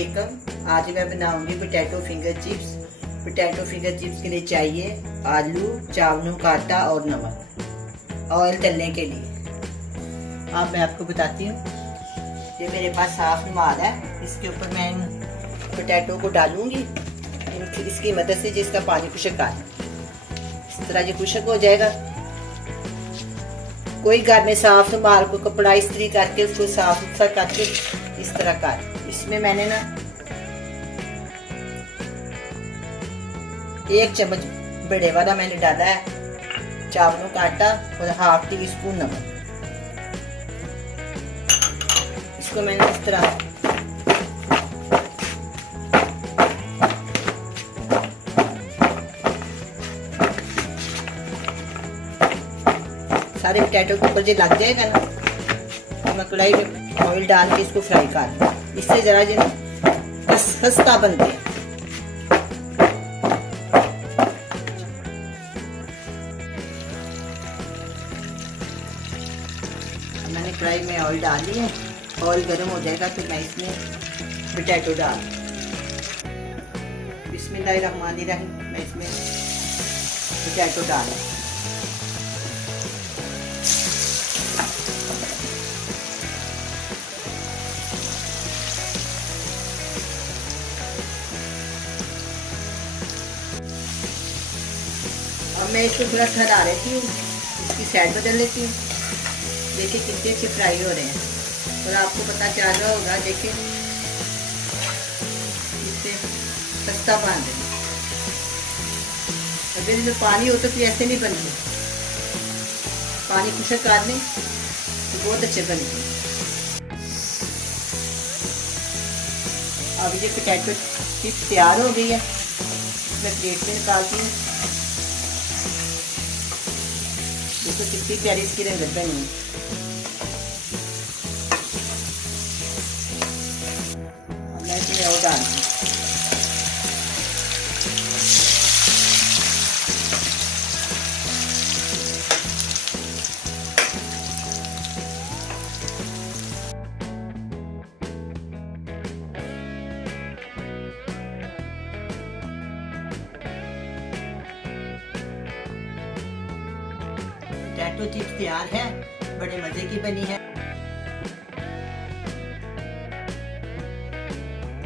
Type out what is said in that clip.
वालेकुम। आज मैं बनाऊंगी potato finger chips. Potato finger chips के लिए चाहिए आलू, चावलों का आटा और नमक। ऑयल तलने के लिए अब मैं आपको बताती हूँ। ये मेरे पास साफ रुमाल है, इसके ऊपर मैं पोटैटो को डालूंगी इसकी मदद से, जिसका पानी खुशक आ जाए। इस तरह ये खुशक हो जाएगा। कोई घर में साफ रुमाल को कपड़ा इस्त्री करके उसको साफ सुथरा करके इस तरह कर। इसमें मैंने ना 1 चम्मच बड़े वाला मैंने डाला है चावलों का आटा और ½ टीस्पून नमक। इसको मैंने इस तरह सारे पोटैटो के ऊपर जो लग जाएगा ना, तो मैं कढ़ाई में ऑयल डाल के इसको फ्राई कर दूँ। इससे जरा जो खस्ता बनते हैं। मैंने कढ़ाई में ऑयल डाल लिया है। ऑयल गर्म हो जाएगा तो मैं इसमें पोटैटो डाल, बिस्मिल्लाहिर्रहमानिर्रहीम, मैं इसमें पोटैटो डाल। अब मैं इसको थोड़ा ठहरा लेती हूँ, इसकी साइड बदल लेती हूँ। देखिए कितने अच्छे फ्राई हो रहे हैं और आपको पता चल रहा होगा। देखिए इससे खस्ता बांध दें। अगर इसमें पानी हो तो फिर ऐसे नहीं बनते। पानी खुशक कर दें तो बहुत अच्छे बनते हैं। अब ये पोटैटो चिप्स तैयार हो गई है। मैं प्लेट में निकालती हूँ। देखो कितनी प्यारी इसकी रंगत बनी है। मैं इसमें और डाल दूँ। पोटैटो चिप्स तैयार है, बड़े मजे की बनी है।